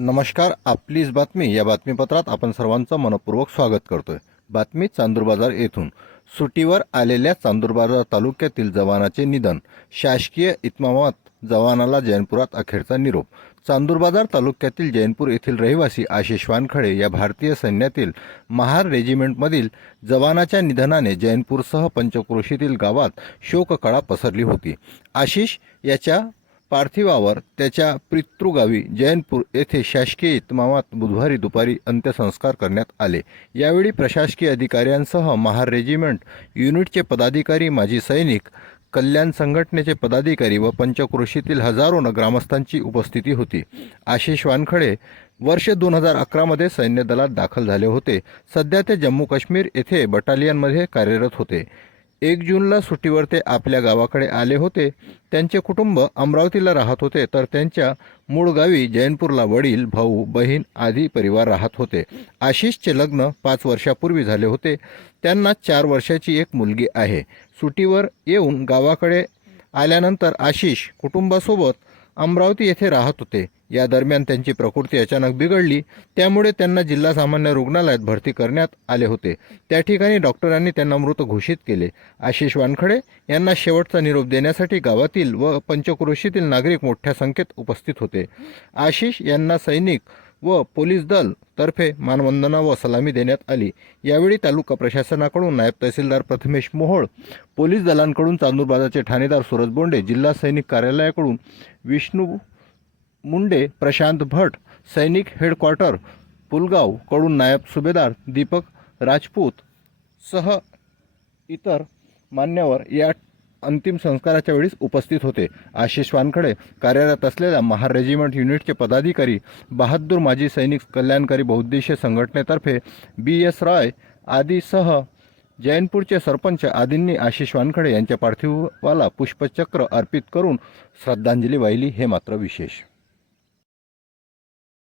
नमस्कार आपलीच बातमी. या बातमीपत्रात आपण सर्वांचं मनपूर्वक स्वागत करतोय. बातमी चांदूर बाजार येथून. सुटीवर आलेल्या चांदूरबाजार तालुक्यातील जवानाचे निधन. शासकीय इतमामात जवानाला जैनपुरात अखेरचा निरोप. चांदूर बाजार तालुक्यातील जैनपूर येथील रहिवासी आशिष वानखडे या भारतीय सैन्यातील महार रेजिमेंटमधील जवानाच्या निधनाने जैनपूरसह पंचक्रोशीतील गावात शोककळा पसरली होती. आशिष याच्या पार्थिवावर त्याच्या पितृगावी जैनपूर येथे शासकीय इतमामात बुधवारी दुपारी अंत्यसंस्कार करण्यात आले. यावेळी प्रशासकीय अधिकाऱ्यांसह महार रेजिमेंट युनिटचे पदाधिकारी माजी सैनिक कल्याण संघटनेचे पदाधिकारी व पंचक्रोशीतील हजारो न ग्रामस्थांची उपस्थिती होती. आशिष वानखडे वर्ष दोन हजार अकरामध्ये सैन्य दलात दाखल झाले होते. सध्या ते जम्मू काश्मीर येथे बटालियनमध्ये कार्यरत होते. एक जूनला सुट्टीवर ते आपल्या गावाकडे आले होते. त्यांचे कुटुंब अमरावतीला राहत होते. तर त्यांच्या मूळ गावी जैनपूरला वडील भाऊ बहीण आदी परिवार राहत होते. आशिषचे लग्न पाच वर्षापूर्वी झाले होते. त्यांना चार वर्षाची एक मुलगी आहे. सुट्टीवर येऊन गावाकडे आल्यानंतर आशिष कुटुंबासोबत अमरावती येथे राहत होते. या दरम्यान त्यांची प्रकृती अचानक बिघडली. त्यामुळे त्यांना जिल्हा सामान्य रुग्णालयात भरती करण्यात आले होते. त्या ठिकाणी डॉक्टरांनी त्यांना मृत घोषित केले. आशिष वानखडे यांना शेवटचा निरोप देण्यासाठी गावातील व पंचक्रोशीतील नागरिक मोठ्या संख्येत उपस्थित होते. आशिष यांना सैनिक व पोलीस दल तर्फे मानवंदना व सलामी देण्यात आली. यावेळी तालुका प्रशासनाकडून नायब तहसीलदार प्रथमेश मोहोळ पोलीस दलांकडून चांदूरबाजाचे ठाणेदार सूरज बोंडे जिल्हा सैनिक कार्यालयाकडून विष्णू मुंडे प्रशांत भट सैनिक हेडक्वार्टर पुलगावकडून नायब सुभेदार दीपक राजपूत सह इतर मान्यवर या अंतिम संस्काराच्या वेळीस उपस्थित होते. आशिष वानखडे कार्यरत असलेल्या महार रेजिमेंट युनिटचे पदाधिकारी बहादूर माजी सैनिक कल्याणकारी बहुद्देशीय संघटनेतर्फे बी एस रॉय आदीसह जैनपूरचे सरपंच आदींनी आशिष वानखडे यांच्या पार्थिवाला पुष्पचक्र अर्पित करून श्रद्धांजली वाहिली हे मात्र विशेष.